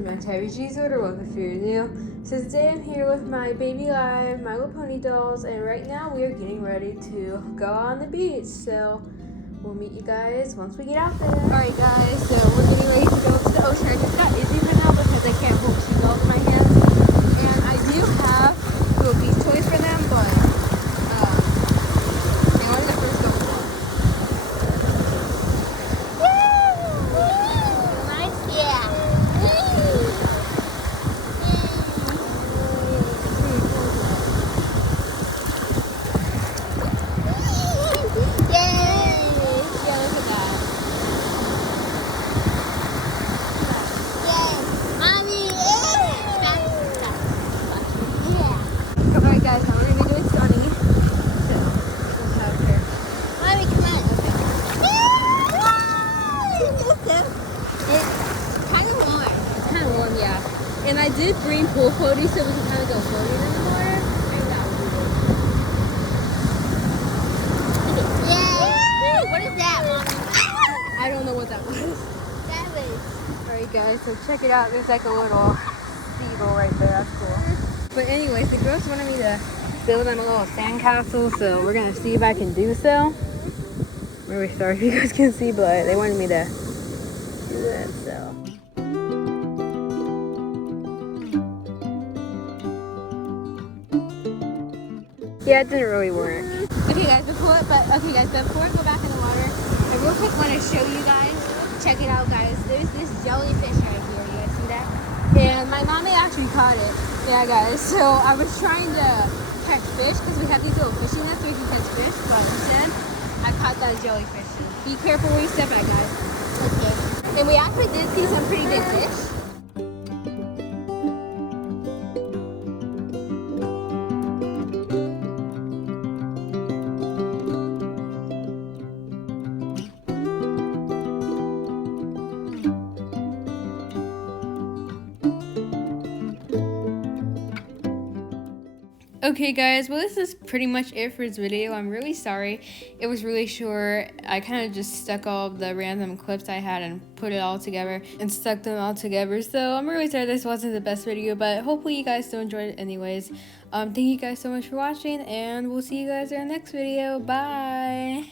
welcome back to IVG'S order. Welcome if you're new. So today I'm here with my baby live My Little Pony dolls, and right now we are getting ready to go on the beach. So we'll meet you guys once we get out there. Alright guys, so we're getting ready to go to the ocean. I just got Izzy for now because I can't hold seatbelt in my hands. And I do have little beach toys for them, but they wanted to first go for. And I did bring pool floaties so we can kind of go floating in the water. Maybe that would be good. Yay! What is that, Mom? I don't know what that was. That was. Alright guys, so check it out. There's like a little seagull right there. That's cool. But anyways, the girls wanted me to build them a little sandcastle, so we're gonna see if I can do so. I'm really sorry if you guys can see, but they wanted me to do that, so. Yeah, it didn't really work. Okay guys, before we go back in the water, I real quick want to show you guys, check it out guys, there's this jellyfish right here, you guys see that? And my mommy actually caught it. Yeah guys, so I was trying to catch fish because we have these little fishing nets where you can catch fish, but instead, I caught that jellyfish. So be careful where you step at guys. Okay. And we actually did see some pretty big fish. Okay guys, well this is pretty much it for this video. I'm really sorry. It was really short. I kind of just stuck all the random clips I had and put it all together and stuck them all together. So I'm really sorry this wasn't the best video, but hopefully you guys still enjoyed it anyways. Thank you guys so much for watching, and we'll see you guys in our next video. Bye!